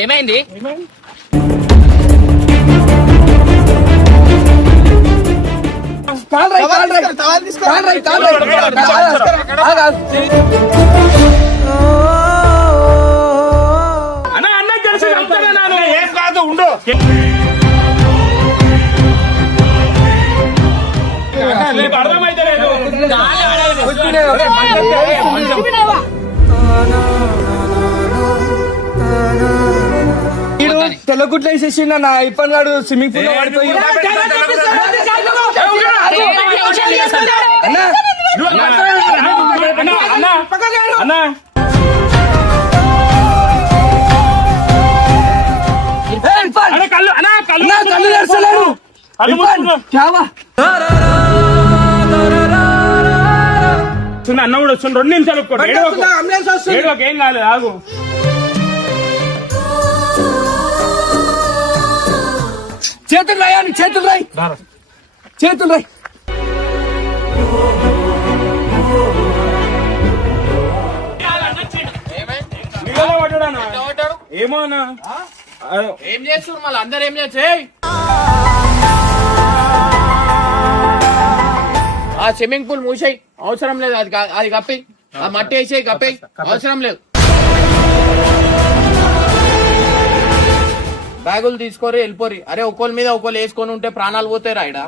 ఏమైంది? అన్న కలిసి ఏం కాదు ఉండు. అర్థమైతే లేదు. తెల్లగుడ్లు వేసేసి నా ఇప్పటి నాడు స్విమ్మింగ్ పూల్ లో పడిపోయి అన్న కూడా వస్తుంది. 2 నిమిషాలు ఏం కాలేదు, ఆగు. చేతులు రాయాలి, చేతులు రాయి, చేతులు రాయి. ఏమో అన్నా, ఏం చేస్తున్నారు మళ్ళీ అందరు? ఏం చేస్తే ఆ స్విమ్మింగ్ పూల్ మూసేయి, అవసరం లేదు. అది కప్పి ఆ మట్టి వేసేయి, కప్పి, అవసరం లేదు. బ్యాగులు తీసుకోరి, వెళ్ళిపోరి. అరే ఒకళ్ళ మీద ఒకళ్ళు వేసుకొని ఉంటే ప్రాణాలు పోతాయి రా. ఇడా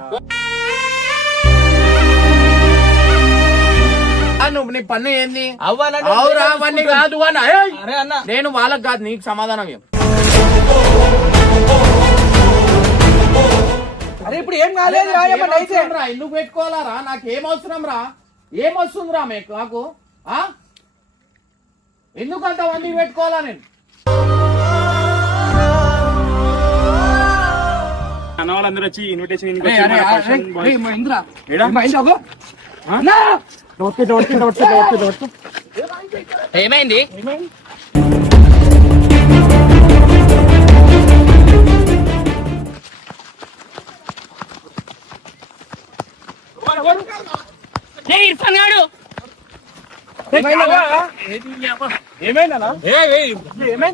నువ్వు నీ పన్ను ఏంది? అవురా అవన్నీ కాదు అన్న. నేను వాళ్ళకి కాదు, నీకు సమాధానం ఏం? అరే ఇప్పుడు ఏం కాలేదు, ఎందుకు పెట్టుకోవాలా? నాకేం అవసరం రా? ఏం వస్తుంది రా మీకు? నాకు ఎందుకంత మంది పెట్టుకోవాలా? నేను అన్న వాళ్ళందరూ వచ్చి ఇన్విటేషన్ ఏమైంది? ఇర్ఫాన్ గాడు ఏమైందన్నా?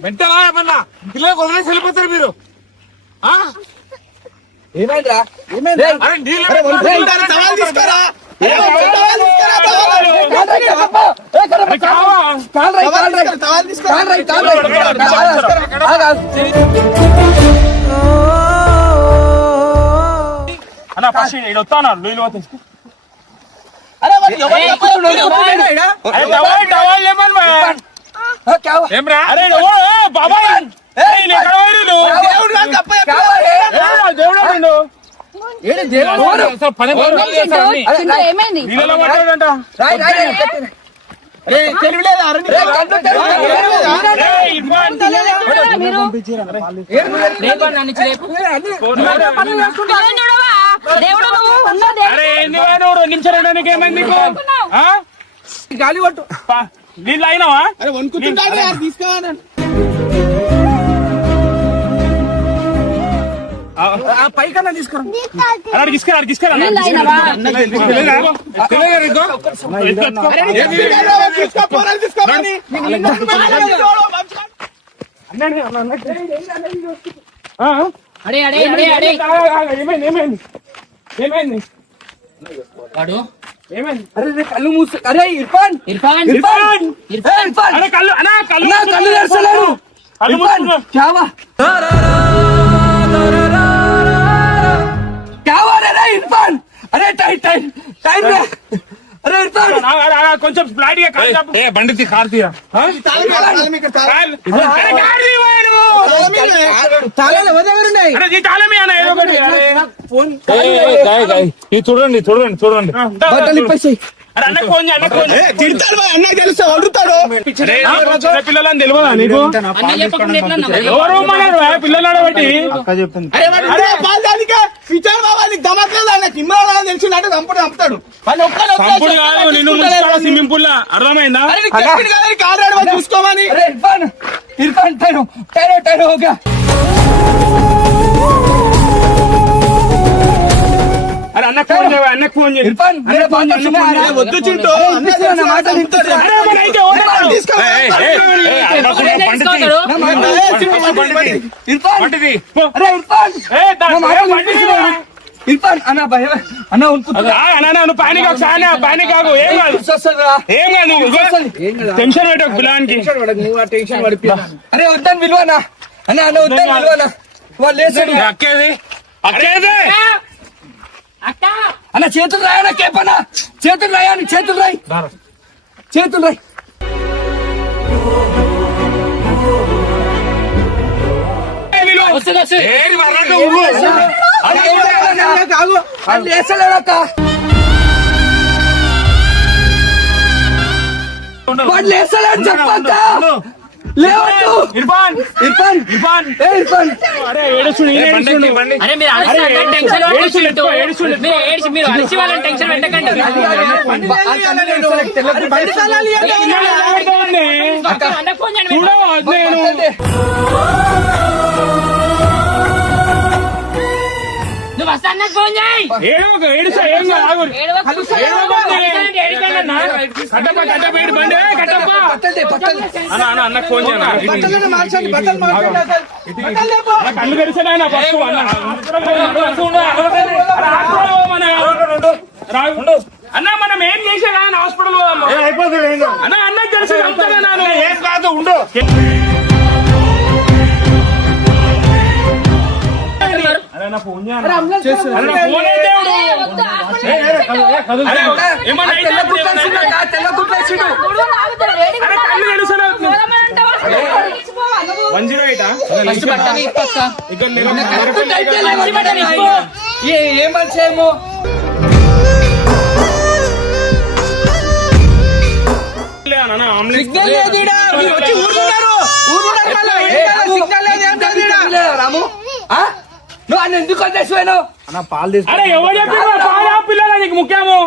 వెంటనే పిల్లలకు వదిలేసి వెళ్ళిపోతారు మీరు. ఏమైందిరా? అన్న ఫస్ట్ ఇక్కడ వస్తాను, నీళ్ళు తీసుకు. ఏమైంది? గాలి పట్టు, నీళ్ళు అయినావా? తీసుకోవాలి. పైకన్నా తీసుకురా, తీసుకురా. అరే కళ్ళు మూసు. అరే ఇర్ఫాన్, ఇర్ఫాన్, ఇర్ఫాన్, ఇర్ఫాన్, కళ్ళు తెరచలేడు. ఇర్ఫాన్, అరే టైట్ టైట్ టైట్. అరే ఇర్ఫాన్ కొంచెం ఫ్లాట్ గా బండి కార్ తీరా. చూడండి బట్టలు ఇప్పేసి తెలుసు అడుగుతాడు. పిల్లలని తెలియదా నీకు? ఎవరు పిల్లలు బట్టి స్విమ్మింగ్ పూల్ అర్థమైందా? చూసుకోమని. ఇర్ఫాన్ టైరో టైరో టైరో అరే అన్నకు ఫోన్ చేయవా, అన్నకు ఫోన్ చేయి. ఇర్ఫాన్ వేరే బాధ వస్తుందా? వద్దు చింటూ అనిపిస్తుందా నా మాట వింటుందా? అరే మరి అయితే ఓడతాడు. ఇర్ఫాన్ పండిది. అరే ఇర్ఫాన్ దాని నా మాట వినిపిస్తుందా? ఇర్ఫాన్ అన్న భయం అన్న ఉనుకుంటున్నా. నువ్వు పానిక్ కాకు, సానా పానిక్ కాకు, ఏం కాదు వస్తుందా? ఏం కాదు, నువ్వు టెన్షన్ పెట్టకు పిల్లానికి. నువ్వు ఆ టెన్షన్ పడిపి అరే వద్దని విలువనా అన్న అన్న వద్దని విలువనా వాళ్ళు వేసాడు అక్కేది అక్కేది అన్న చేతులు రాయనా కేపనా చేతులు రాయని చేతులు రాయి చేతులు రాయి వాళ్ళు వేసలేదక్క వాళ్ళు వేసలేడు చెప్పక్క లేవద్దు ఇర్ఫాన్ ఇర్ఫాన్ ఇర్ఫాన్ ఏ ఇర్ఫాన్ అరే ఏడుచుడు అరే మీరు అరిచి అంటే టెన్షన్ పడకండి. మీరు ఏడ్చి మీరు అరిచి వాళ్ళని టెన్షన్ పెట్టకండి. అన్నకు ఫోన్ చేయండి. నువ్వు వస్తా అన్నకు ఫోన్ చేయి. ఏడుసా ఏం కాదు ఆగు. ఏడికండి అన్న. కట్టప్ప కట్టప్ప ఏడు బండి కట్టప్ప అన్న అన్న అన్నకు ఫోన్ చేయనా కళ్ళు తెరిచాడా ఫస్ట్ అన్న మనం ఏం చేసేదా హాస్పిటల్ అన్న అన్న తెలిసి ఏం కాదు ఉండు అరే ఫోన్ ఏ మనిషి ఏమో రాము నువ్వు అన్న ఎందుకు వచ్చేసిపోయావు అరే ఎవరు చెప్పారు పాలు పిల్లలా నీకు ముఖ్యము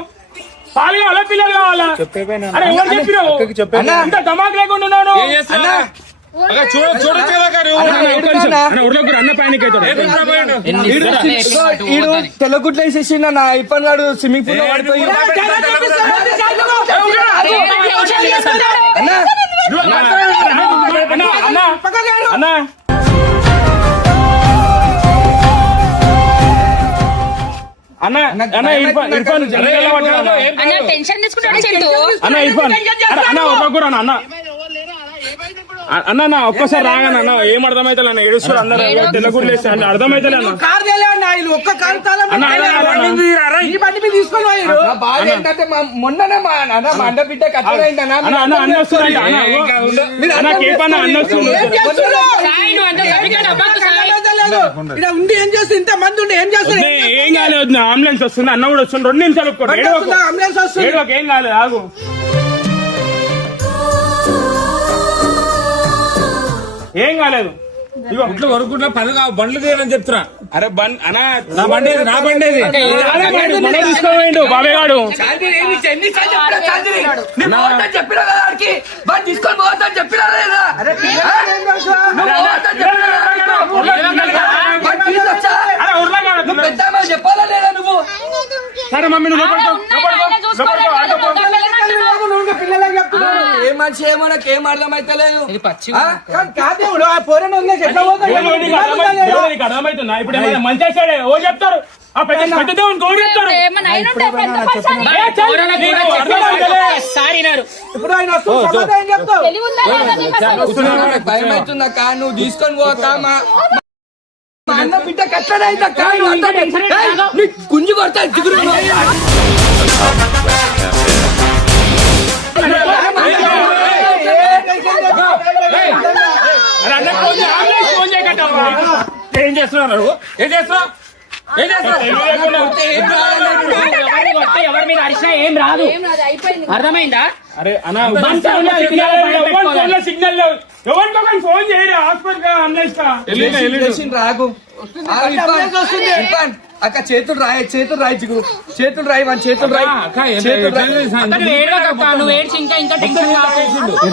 పాలు కావాలా పిల్లలు కావాలా అరే ఎవరు చెప్పినావు ఇంత దమాక్ లేకుండా ఉన్నాను అన్న పానిక్ తెల్లగుడ్లు వేసేసి నా ఇప్పటి నాడు స్విమ్మింగ్ పూల్ లో పడిపోయి అన్నా అన్న అన్న ఇర్ఫాన్ ఇర్ఫాన్ అన్న టెన్షన్ తీసుకుంటాడు చెట్టు. అన్న ఇర్ఫాన్ అన్న ఒక్కరు అన్న అన్న ఒక్కసారి రాగానే అన్న ఏం అర్థమైతే అన్న ఏడుస్తారు అందరూ తెల్లగుడ్లు వేస్తే అన్న అర్థమైతే అన్న బాగా ఏంటంటే మొన్ననే మా అన్న బిడ్డ కట్టరైందన్నా అన్న అన్న అన్న వస్తుంది అన్న కేపన్న అన్న వస్తుంది సాయి నువ్వు అంత సరిగ్గా డబ్బులు సాయి. ఉండి ఏం చేస్తుంది ఇంత మంది ఉండి ఏం చేస్తుంది ఏం కాలేదు అంబులెన్స్ వస్తుంది అన్న కూడా వస్తుంది 2 నిమిషాలు ఒప్పుకోండి అంబులెన్స్ వస్తుంది ఏం కాలేదు ఆగు ఏం కాలేదు ఇగో ఇంట్లో వరకున్న పని బండ్లు తీయని చెప్తున్నా. అరే బండి అన్నా నా బండి నా బండి ఇది. తీసుకోవేండు బాబాయ్ గాడు చెప్పినా కదా వాడికి బాగా తీసుకొని పోవద్దని చెప్పినా లేదా పెద్ద చెప్పాలా లేదా నువ్వు సరే మమ్మీ నువ్వు ఏ మనిషి ఏమో నాకు ఏం అర్థమైతలేదు అర్థమవుతుందా ఇప్పుడు ఏమైనా మంచి చేశాడే ఓ చెప్తారు ఆ పెద్ద పెద్ద దేవునికి ఓడి చెప్తారు ఏమన్నా అయినట్టే పెద్ద పర్సన్. సారీ నారు. ఇప్పుడు ఆయన తెలివి ఉందా లేదా నీకు అసలు? భయం అవుతుందా కా నువ్వు తీసుకొని పోతా మా అన్న బిడ్డ కట్టడైందా కా గుంజు కొడతా దిగురు ఏం చేస్తున్నారు ఏం చేస్తున్నావు ఎవరి మీద అరిచినా ఏం రాదు. అర్థమైందా? అరే అన్నా సిగ్నల్ లేవు ఎవరికో ఫోన్ చేయరు హాస్పిటల్ అంబులెన్స్ రాగు అక్క చేతులు రాయి చిగురు చేతులు రాయి మన చేతులు రాయి అతను ఏడవకక్క, నువ్వు ఏడ్చి ఇంకా ఇంకా టెన్షన్ కాకు.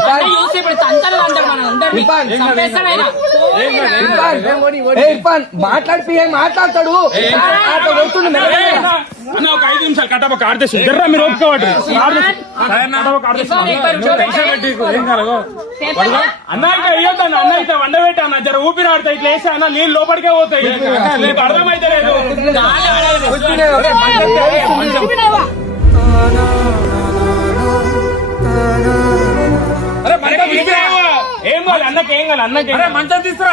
అతను చూసి ఇప్పుడు తంతలు అంటాడు మన అందరినీ. చంపేస్తాడు ఆయన. ఇర్ఫాన్ మాట్లాడతాడు అన్న ఒక 5 నిమిషాలు కట్టపక్క ఆడితే సుద్దర్రా మీరు ఒప్పుకోవట్టు అన్న ఇట్లా వేయొద్దు అన్న ఇట్లా వండబెట్టి అన్న జర ఊపిరి ఆడతాయి ఇట్లా వేస్తే అన్న నీళ్ళు లోపలికే పోతాయి నీకు అర్థమైతే లేదు ఏం కావాలి అన్నకి ఏం కావాలి అన్నకి మంచం తీసుకురా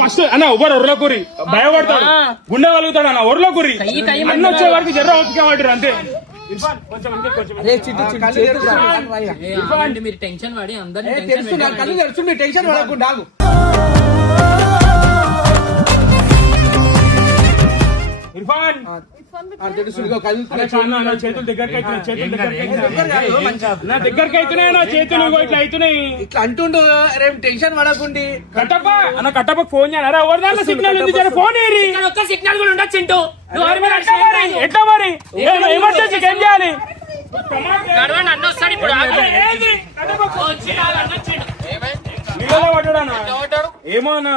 ఫస్ట్ అన్న ఉబ్బరు ఒర్లకూరి భయపడతాడు గుండె కలుగుతాడు అన్న ఒర్లకూరి అన్న వచ్చే వరకు జర్ర ఓపిక అంతే మీరు టెన్షన్ పడి అందరినీ టెన్షన్ పడకుండా ఇర్ఫాన్ చేతులు దగ్గరికి చేతులు ఇట్లా అవుతున్నాయి ఇట్లా అంటుండు రేపు టెన్షన్ పడకుండి కట్టప్ప అన్న కట్టప్ప ఫోన్ చేయరా ఎవరిదాకా సిగ్నల్ ఉంది ఫోన్ ఏరి ఒక్క సిగ్నల్ కూడా ఉండొచ్చు చింటూ. ఎట్లా మరి ఎమర్జెన్సీకి ఏం చేయాలి అన్న వస్తాడు ఇప్పుడు. పడ్డాడు ఏమో అన్న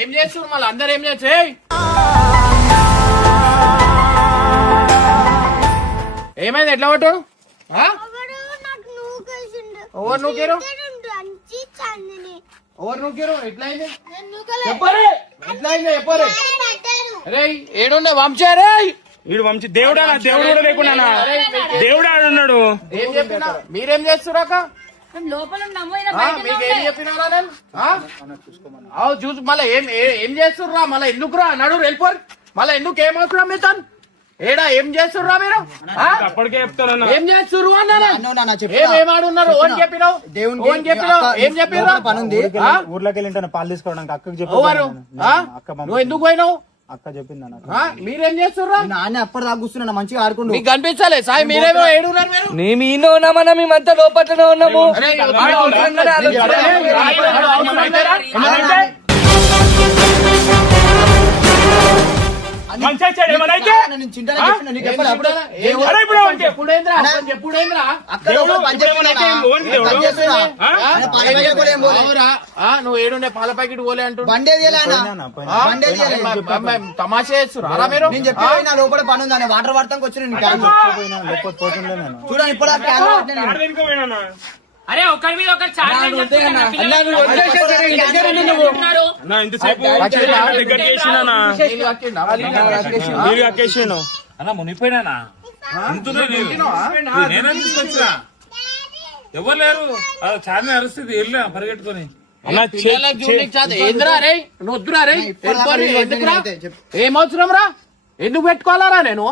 ఏం చేస్తున్నారు మళ్ళీ అందరు ఏం చేస్తే ఏమైంది ఎట్లా పట్టాడు ఎవరు నూకారు ఎవరు నూకారు ఎట్లా అయింది ఎట్లా అయింది చెప్పరే అరే ఏడుండే వంశా రే వీడు వంశీ దేవుడా దేవుడు కూడా లేకుండా దేవుడు ఆడున్నాడు ఏం చెప్పినా మీరేం చేస్తురాక మీకేం చెప్పినా నేను చూసి మళ్ళీ ఏం చేస్తుర్రా మళ్ళీ ఎందుకురా నడు వెళ్ళిపోరు మళ్ళీ ఎందుకు ఏమవుతురా మీ తను ఏడా ఏం చేస్తుర్రా మీరు అప్పటికే చెప్తాను ఏం చేస్తుర్రు అన్నా ఏమాడున్నారు ఓన్ చెప్పినావు ఓన్ చెప్పినావు ఏం చెప్పినా ఊర్లోకి వెళ్ళి పాలు తీసుకోవడానికి అక్కకి ఎవరు నువ్వు ఎందుకు పోయినావు అక్క చెప్పింది మీరేం చేస్తుర్రా నాన్న అప్పటిదాకా కూర్చున్నా మంచిగా ఆడుకుంటూ మీకు కనిపించాలి సాయి మీరేమో ఏడున్నారు మీరు మేము ఈయన ఉన్నామన్నా మేమంతా లోపట్లనే ఉన్నాము నువ్వు ఏడుండే పాల ప్యాకెట్ పోలే అంటూ తమాషా చేస్తురా మీరు లోపల పని ఉందని వాటర్ పడతానికి వచ్చిన చూడండి ఇప్పుడు అరే ఒకరి మీద ఒకరు చార్జ్ అన్న మునిపోయినా నేనే తీసుకొచ్చా ఎవరు లేరు చాలా అరుస్తుంది వెళ్ళా పరిగెట్టుకొని ఏంద్రా రే నువ్వు వద్దురా రే ఎందుకురా ఏమవసరం రా ఎందుకు పెట్టుకోవాలరా నేను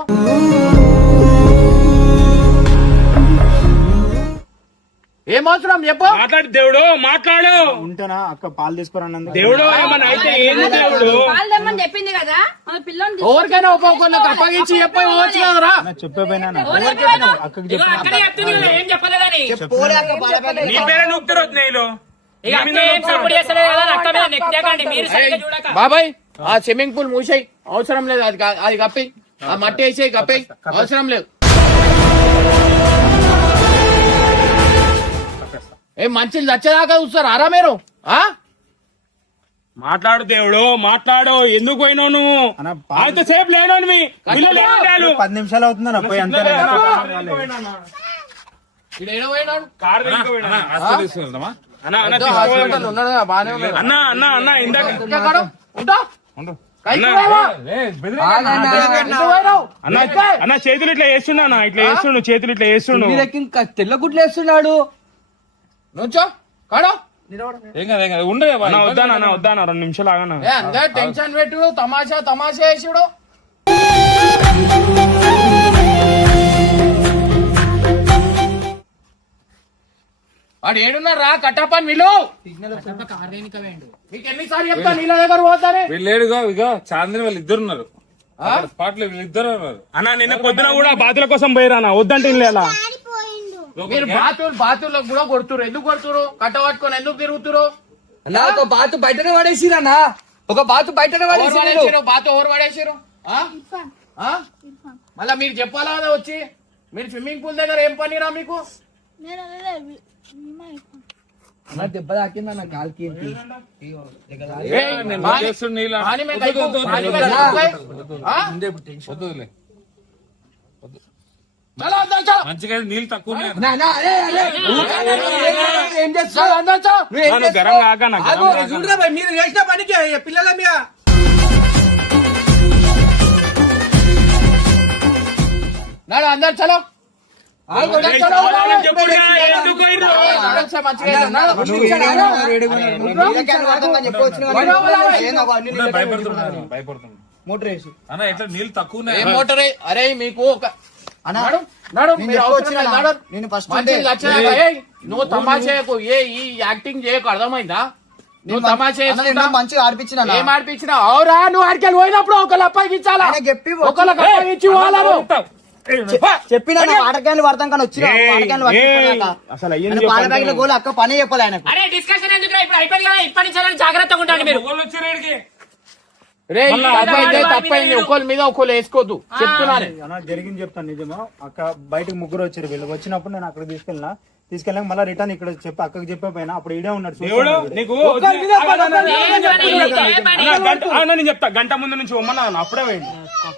ఏమవసరం చెప్పు మాట్లాడు దేవుడు మాట్లాడు ఉంటేనా అక్క పాలు తీసుకురాను దేవుడు ఏమన్నా అయితే ఏంది దేవుడు చెప్పింది కదా మన పిల్లని ఎవరికైనా ఒక్కొక్కరికి అప్పగించి చెప్పవచ్చు కదరా చెప్పేపోయినా అక్కకి ఏం చెప్పలేదని నీ పేరే నొక్కుతారు నేను బాబాయ్ ఆ స్విమ్మింగ్ పూల్ మూసేయి అవసరం లేదు అది కప్పి ఆ మట్టి వేసేయి కప్పి అవసరం లేదు ఏం మంచిలు చచ్చేదాకా చూస్తారు ఆరా మీరు మాట్లాడు దేవుడు మాట్లాడు ఎందుకు పోయినావు నువ్వు అంత సేపు లేను పిల్లలు 10 నిమిషాలు అవుతుందన్న పోయి అంతే అన్న అన్న అన్న ఇందాక అన్న చేతులు ఇట్లా వేస్తున్నా ఇట్లా వేస్తుండు చేతులు ఇట్లా వేస్తుండు తెల్ల గుడ్లు వేస్తున్నాడు నుంచో కాడో వద్దానా 2 నిమిషాలు ఆగనా అందరు టెన్షన్ పెట్టుడు తమాషా వేసుడు వాడు ఏడున్నారా కట్టప్పని విలు మీకు ఎన్నిసార్లు చెప్తా నీళ్ళ దగ్గర పోతానే వీళ్ళేడుగా ఇక చాందిని వాళ్ళు ఇద్దరు ఉన్నారు స్పాట్ లో వీళ్ళిద్దరు ఉన్నారు అన్న నిన్న పొద్దున కూడా బాతుల కోసం పోయిరా వద్దంటే ఇలా మీరు బాతులకు కూడా కొడుతురు. ఎందుకు కొడుతురు? కట్ట పట్టుకొని ఎందుకు తిరుగుతురు? అన్నా ఒక బాతు బయటనే పడేసిరన్నా, ఒక బాతు బయటనే పడేసిరు. బాతు ఎవరు పడేసారు? మళ్ళా మీరు చెప్పాలా కదా వచ్చి, మీరు స్విమ్మింగ్ పూల్ దగ్గర ఏం పనిరా మీకు? దెబ్బ తాకిందన్న కాలికి. మంచిగా నీళ్ళు తక్కువ ఉన్నాయి. ఏం చేస్తున్నావు? గరం కాక నాకు గరం కాక. చూడరా భయ్, మీరు చేసిన పనికి పిల్లల మీద నాడు అందరు చలో భయపడుతున్నాను అన్న, ఎట్లా నీళ్ళు తక్కువ ఉన్నాయి. మోటర్ అరే మీకు ఒక నువ్వు తమాషకు ఈ యాక్టింగ్ చేయకు, అర్థమైందా? నువ్వు తమాషా మంచిగా ఆడిపించిన ఏం ఆడిపించినా అవురా? నువ్వు ఆడికెళ్ళి పోయినప్పుడు ఒకళ్ళు అప్పగించాలా, ఒకళ్ళకి అప్పగించి వాళ్ళను చెప్పిన వాటర్క్యాన్లు పడతాం కానీ వచ్చిన పాల ప్యాకెట్ గోలు అక్క పని చెప్పాలి ఆయనకు. అరే డిస్కషన్ ఎందుకు ఇప్పుడు అయిపోయింది కదా, ఇప్పటి నుంచి జాగ్రత్తగా ఉండండి మీరు. తప్పైంది, ఒకళ్ళ మీద ఒకళ్ళు వేసుకోవద్దు చెప్తున్నాను. జరిగింది చెప్తాను నిజమా. అక్క బయటకు ముగ్గురు వచ్చారు, వీళ్ళు వచ్చినప్పుడు నేను అక్కడ తీసుకెళ్ళాక మళ్ళీ రిటర్న్ ఇక్కడ చెప్పి అక్కకి చెప్పకపోయినా అప్పుడు ఈడే ఉన్నాడు. నీకు నేను చెప్తా, గంట ముందు నుంచి ఉమ్మన్నా అప్పుడే పోయింది,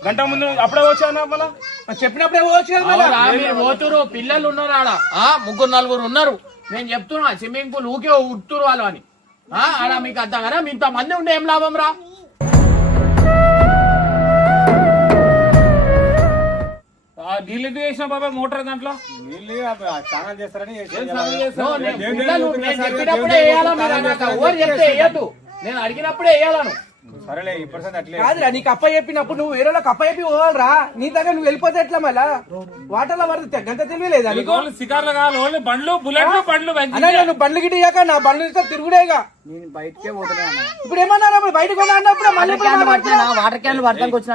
గంట ముందు అప్పుడే వచ్చాను మళ్ళా చెప్పినప్పుడే పోతురు. పిల్లలు ఉన్నారు ఆడ, ముగ్గురు నలుగురు ఉన్నారు. నేను చెప్తున్నా స్విమ్మింగ్ పూల్ ఊకే ఉడుతురు వాళ్ళు అని. ఆడ మీకు అర్థం కదా, ఇంత మంది ఉండే ఏం లాభం రా? నీళ్ళు ఎందుకు వేసినా బాబా మోటార్ దాంట్లో? స్నానాలు చేస్తారని నేను చెప్పినప్పుడే వేయాలా? మీరు ఎవరు చెప్తే వేయద్దు, నేను అడిగినప్పుడే వేయాలను. సరేలే ఇప్పుడు అట్లే కాదురా, నీకు అప్ప చెప్పినప్పుడు నువ్వు వేరే అప్ప చెప్పి పోవాలరా, నీ దగ్గర నువ్వు వెళ్ళిపోతే ఎట్లా మళ్ళా? వాటర్లో పడితే గంట తెలియలేదా నీకు? శిఖర్లు కావాలి, ఓన్లీ బండ్లు, బుల్లెట్లు, బండ్లు. అన్నా నువ్వు బండ్లు గిట్టి ఇయ్యాక నా బండ్లు ఇస్తే తిరుగుడేగా. నేను బయటకే పోతున్నా ఇప్పుడు ఏమన్నా బయటకు అన్నప్పుడు మళ్ళీ వాటర్ క్యాన్లు పడతానికి వచ్చిన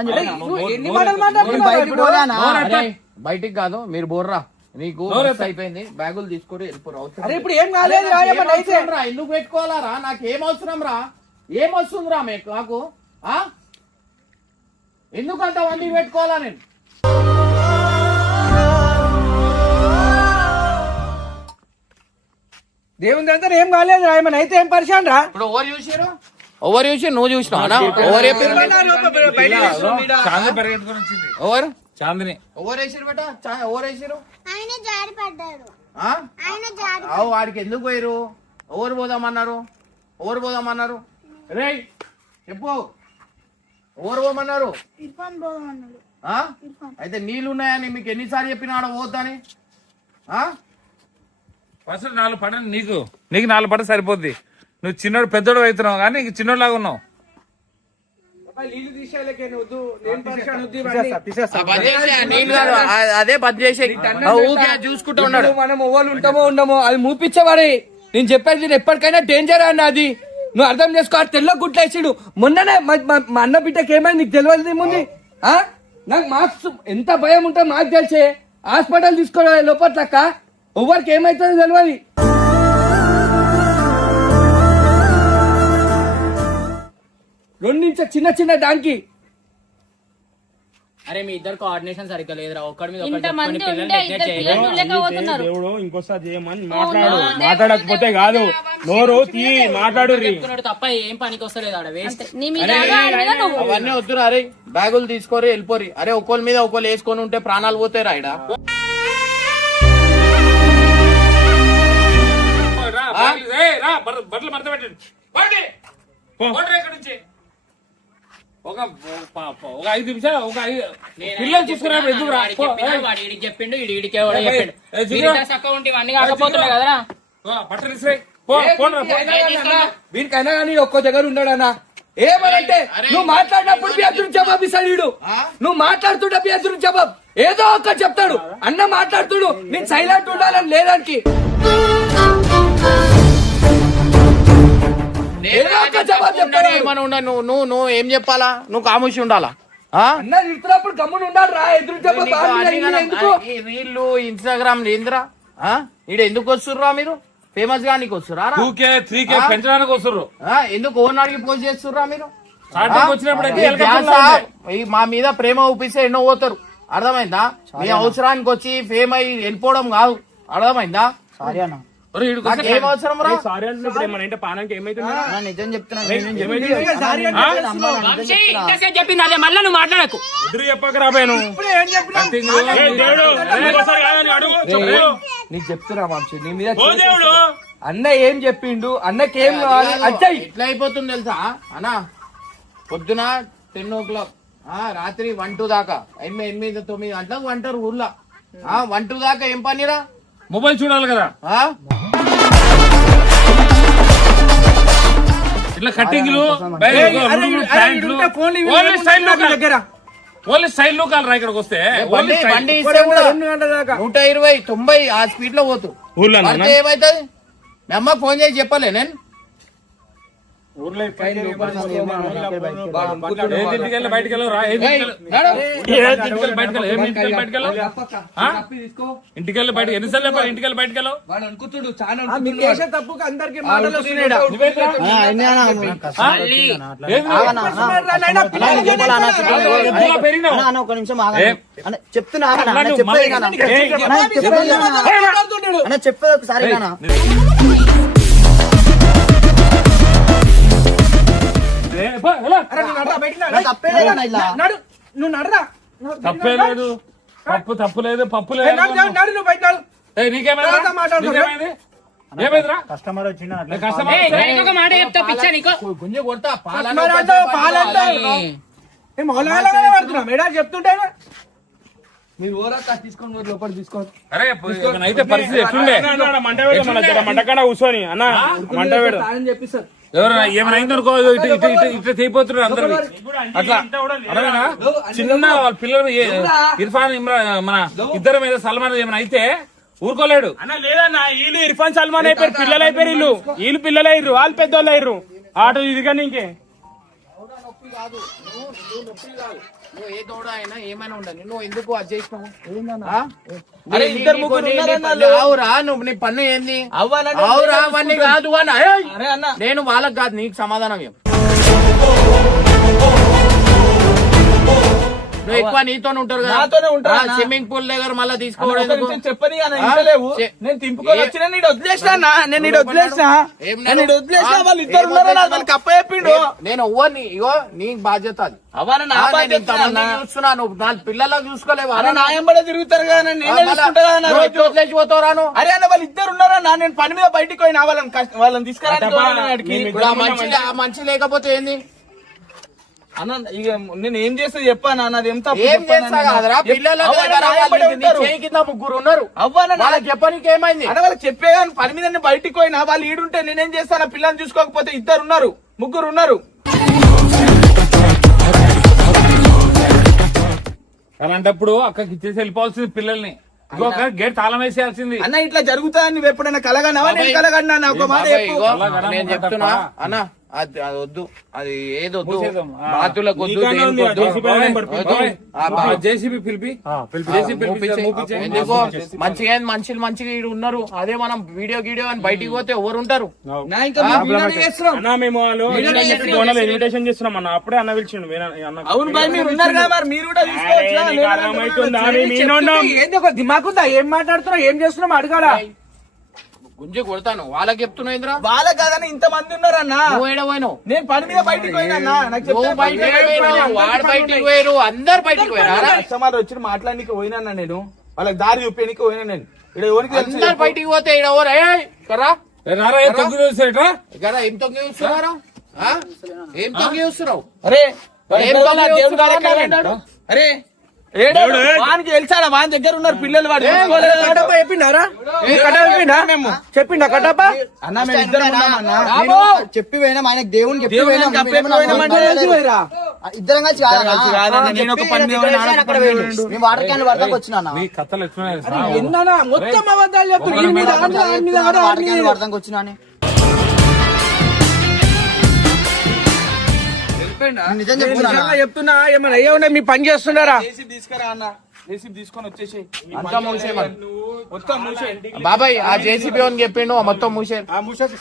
ఎన్ని మాటలు మాట్లాడుతున్నావు? బయటికి కాదు, మీరు బోర్రా. నీకు అయిపోయింది, బ్యాగులు తీసుకొని వెళ్ళిపోరు. అరే ఇప్పుడు ఏం కాలేదు రా, ఎందుకు పెట్టుకోవాలా రా? నాకు ఏం అవసరం రా? ఏం వస్తుంది రా మీకు? నాకు ఎందుకు అంత మందికి పెట్టుకోవాలా నేను? దేవుని దగ్గర ఏం కాలేదు రా, ఏమన్నా అయితే ఏం పరిశాన్ రా. ఇప్పుడు ఎవరు చూసారు? ఎవరు చూసి నువ్వు చూసినావు? ఎవరు చెప్పారు? చాందిని పరిగెట్టుకుని వచ్చింది. ఎవరు? చాందిని. ఎవరు వేసారు బేట? ఎవరు వేసారు? ఆయన జారి పడ్డాడు. వాడికి ఎందుకు పోయారు? ఎవరు పోదామన్నారు? ఎవరు పోదామన్నారు? రే చెప్పు, ఎవరు పోమన్నారు? ఇర్ఫాన్ పోదామన్నాడు. అయితే నీళ్లు ఉన్నాయని మీకు ఎన్నిసార్లు చెప్పినా ఆడ పోద్దని? ఫస్ట్ 4 పడని నీకు 4 పడ సరిపోద్ది. నువ్వు చిన్నోడు పెద్దోడు అవుతున్నావు కానీ నీకు చిన్నోడు లాగా ఉన్నావు. అదే బద్ చేసే చూసుకుంటూ ఉన్నాడు. మనం ఎవరు ఉంటామో ఉండమో అది మూపించబడి నేను చెప్పేది ఎప్పటికైనా డేంజర్ అన్న. అది నువ్వు అర్థం చేసుకో. తెల్ల గుట్లేసాడు మొన్ననే మా అన్న బిడ్డకి ఏమైంది నీకు తెలియదు ఏముంది? నాకు మాకు ఎంత భయం ఉంటుందో మాకు తెలిసే. హాస్పిటల్ తీసుకోవాలి లోపట్లక్క, ఎవరికి ఏమైతుందో తెలియదు. రెండించ చిన్న చిన్న డాంకి. అరే మీ ఇద్దరు కోఆర్డినేషన్ సరిగ్గా లేదురా, ఒక్కడి మీద ఇంతమంది ఉంటే ఇద్దరు పిల్లలు లేకపోతున్నారు. దేవుడు ఇంకోసారి చేయమని మాట్లాడు, మాట్లాడకపోతే కాదు నోరు తీ మాట్లాడు. తప్ప ఏం పనికి వస్తలేదు ఆడ వేస్ట్. నీ మీద నువ్వు అవన్నీ వద్దురా. అరే బ్యాగులు తీసుకోరి వెళ్ళిపోరి. అరే ఒకళ్ళ మీద ఒకళ్ళు వేసుకొని ఉంటే ప్రాణాలు పోతాయి రా. ఇడ బట్టలు మడత పెట్టండి. ఒక 5 నిమిషాలు పిల్లలు చూసుకున్నప్పుడు ఎందుకు రా? వాడికి చెప్పిండు, ఈడికి చెప్పిండు. ఇవన్నీ కాకపోతున్నాయి కదరా. బట్టలు వీడికైనా కానీ ఒక్కో దగ్గర ఉన్నాడన్నా. ఏమనంటే నువ్వు మాట్లాడినప్పుడు మీ ఎదురు జవాబు ఇస్తాడు వీడు. నువ్వు మాట్లాడుతుంటే మీ ఎదురు జవాబు ఏదో ఒక్క చెప్తాడు. అన్న మాట్లాడుతుడు, నేను సైలెంట్ ఉండాలని లేదానికి. నువ్వు ఏం చెప్పాలా? నువ్వు కాముషి ఉండాలా? అన్న తిడుతున్నప్పుడు గమ్మున ఉండాలి రా. ఎదురు జవాబు ఎందుకు? రీళ్లు ఇన్స్టాగ్రామ్ ఏందిరా? ఈడ ఎందుకు వస్తుర్రా మీరు? ఫేమస్ గా నీకు వస్తురా? 2K 3K పెంచడానికి వస్తుర్రు. ఎందుకు ఓన్ అడిగి పోస్ట్ చేస్తుర్రా మీరు? స్టార్టింగ్ వచ్చినప్పుడైతే మా మీద ప్రేమ ఊపిస్తే ఎన్నో పోతారు, అర్థమైందా? మీ అవసరానికి వచ్చి ఫేమ్ అయి వెళ్ళిపోవడం కాదు, అర్థమైందా? సారీ అన్న, నాకు ఏం అవసరం రా? సారీ అంటున్నప్పుడు ఏమన్నా పానానికి ఏమైతుంది? అన్న నిజం చెప్తున్నా, వంశీ ఇంతసేపు చెప్పింది అదే, మళ్ళా నువ్వు మాట్లాడకు. ఎదురు చెప్పక రాబాను. నీకు చెప్తున్నా వంశీ, నీ మీద అన్న ఏం చెప్పిండు, అన్నకేం కావాలి అజ్జయ్. ఎట్లా అయిపోతుంది తెలుసా అన్నా? పొద్దున 10 o'clock, రాత్రి 1, 2 దాకా, 8, 9 గంటలకు వంటారు ఊర్లో. 1, 2 దాకా ఏం పనిరా? మొబైల్ చూడాలి కదా, ఇట్లా కట్టింగ్లు ఓన్లీ స్టైల్ లో కాలరా ఇక్కడికి వస్తే. బండి ఇస్తే కూడా 120, 90 ఆ స్పీడ్ లో పోతు. పడితే ఏమైతుంది? మీ అమ్మకి ఫోన్ చేసి చెప్పలే నేను? ఇంటికి వెళ్ళి బయటకు వెళ్ళరా? ఇంటికి వెళ్ళి బయటకు ఎన్నిసార్లు చెప్పాలి? ఇంటికి వెళ్ళి బయటకు వెళ్ళవు. వాడు అనుకుంటుడు చాలా తప్పుకు అందరికి మాటలు వస్తున్నాడు. ఒక నిమిషం చెప్తున్నా చెప్పేది ఒకసారి నువ్వు నడరా, తప్పే లేదు, తప్పు లేదు, పప్పు లేదు. నువ్వు బయట నీకేమైంది? ఏమైందిరా? కస్టమర్ వచ్చిన ఇంకొక మాట చెప్తా పిచ్చా నీకు. గుంజి కొడతా పడుతున్నా మేడా చెప్తుంటే మీరు ఓరా తీసుకొని లోపల తీసుకోండి. అరే అయితే పరిస్థితి ఎట్లుండే? మంటకాడ కూర్చొని అన్న మంట అని చెప్పిస్తారు. ఎవరైనా ఏమైనా అయిందనుకో ఇట్లా తీయిపోతున్నారు అందరు అట్లా. అర్థమేనా? చిన్న వాళ్ళ పిల్లలు ఇర్ఫాన్ మన ఇద్దరు మీద సల్మాన్ ఏమైనా అయితే ఊరుకోలేడు అన్న. లేదన్నా, వీళ్ళు ఇర్ఫాన్ సల్మాన్ అయిపోయారు, పిల్లలు అయిపోయారు. వీళ్ళు పిల్లలు అయ్యారు, వాళ్ళు పెద్దోళ్ళు అయ్యారు. ఆటో ఇది కానీ ఇంకే నువ్వు ఏ తోడ అయినా ఏమైనా ఉండని, నువ్వు ఎందుకు అది చేసినావు? అరే ఇద్దరు ముగ్గురు అవురా, నువ్వు నీ పన్ను ఏంది? అవురా అవన్నీ కాదు అని. అరే అన్న, నేను వాళ్ళకి కాదు, నీకు సమాధానం ఏం? నువ్వు ఎక్కువ నీతో ఉంటారు నాతోనే ఉంటారు కదా, అన్న. స్విమ్మింగ్ పూల్ దగ్గర మళ్ళీ తీసుకోవడం ఎందుకు? చెప్పని ఇంటలేవు. నేను తింపుకొని వచ్చిన నీడు వదిలేసినా అన్న, నేను నీడు వదిలేసినా, నేను నీడు వదిలేసినా. వాళ్ళు ఇద్దరు ఉన్నారు, వాళ్ళకి అప్ప చెప్పిండు. నేను ఎవ్వరిని ఇగో నీకు బాధ్యత అది. అవన్న నా బాధ్యత అన్న. చూస్తున్నా, నువ్వు నా పిల్లలకు చూసుకోలేవు. అన్న నా ఎంబడే తిరుగుతారు కదా, నేను చూసుకుంటా కదా అన్న రోజు. వదిలేసి పోతావురాను. అరే అన్న వాళ్ళు ఇద్దరు ఉన్నారన్న, నేను పని మీద బయటికి పోయినా వాళ్ళని తీసుకురానికి. ఇప్పుడు ఆ మంచి లేకపోతే ఏంది? అన్న ఇక నేను ఏం చేస్తా చెప్పాను, నాది ఏం తప్పు ఏం చేస్తా కాదురా, పిల్లల దగ్గర వాళ్ళు నీ చేయి కింద ముగ్గురు ఉన్నారు. అవ్వన వాళ్ళకి చెప్పనీకి ఏమైంది? అన్న వాళ్ళకి చెప్పే కానీ పని మీద నేను బయటికి పోయినా, వాళ్ళు ఈడుంటే నేనేం చేస్తాను? పిల్లల్ని చూసుకోకపోతే ఇద్దరు ఉన్నారు, ముగ్గురు ఉన్నారు. అలాంటప్పుడు అక్కడికి ఇచ్చేసి వెళ్ళిపోవాల్సింది పిల్లల్ని. ఇంకొక గేట్ తాళం వేసేయాల్సింది. అన్న ఇట్లా జరుగుతుందని నువ్వు ఎప్పుడైనా కలగన్నావా? నేను కలగన్నా, ఒక మాట చెప్పు. ఇగో, నేను చెప్తున్నా అన్న, అది వద్దు, అది ఏదొద్దు, బాతులకు వద్దు, జేసీబీ పిలిపి ఎందుకో మంచిగా మనుషులు మంచిగా ఈడు ఉన్నారు. అదే మనం వీడియో గీడియో అని బయటికి పోతే ఎవరు ఉంటారు? అన్న మేము వాళ్ళు ఇన్విటేషన్ చేస్తున్నాం అన్న, అప్పుడే అన్న పిలిచిండు. అవును బాయ్, మీరు ఉన్నారు కదా, మరి మీరు కూడా దిమాకుందా? ఏం మాట్లాడుతున్నావు, ఏం చేస్తున్నావు అడగాలా? గుంజి కొడతాను. వాళ్ళకి చెప్తున్నావు ఇంద్రా? వాళ్ళ కాదని ఇంత మంది ఉన్నారన్న. నువ్వు ఏడవైనావు? నేను పని మీద బయటికి పోయినా, నువ్వు బయటికి పోయినావు, వాడు బయటికి పోయారు, అందరు బయటికి పోయారా? కస్టమర్ వచ్చి మాట్లాడడానికి పోయినా నేను, వాళ్ళకి దారి చూపించడానికి పోయినా నేను. ఇక్కడ ఎవరికి అందరు బయటికి పోతే ఈడ ఎవరు? కరా ఏం తొంగి చూస్తున్నారా? ఏం తొంగి చూస్తున్నావు? అరే అరే వానికి తెలిసాడా? వాని దగ్గర ఉన్నారు పిల్లలు, వాడు చెప్పిండారా? చెప్పిండా కట్టప్ప? అన్న మేము ఇద్దరం చెప్పి పోయినా, ఆయనకు దేవుని చెప్పి దేవుని పోయినాం. ఇద్దరం కలిసి కాదన్నా. నేను ఒక పని మీద అక్కడ పోయిండు. మేము వాటర్ క్యాన్ పడతాకు వచ్చినా మీ కథలు ఎట్లున్నాయి? మొత్తం అబద్ధాలు వాటర్ క్యాన్ పడతాకు వచ్చినా అని నిజం చెప్తున్నా. ఏమన్నా అయ్యా ఉన్నాయి, మీ పని చేస్తున్నారా? తీసుకురా అన్న, తీసుకొని వచ్చేసి అంతా ముగిసే మరి. నువ్వు మొత్తం మూసే బాబాయ్ ఆ జేసీబీ అని చెప్పిండు మొత్తం మూసే ఆ మూసేసి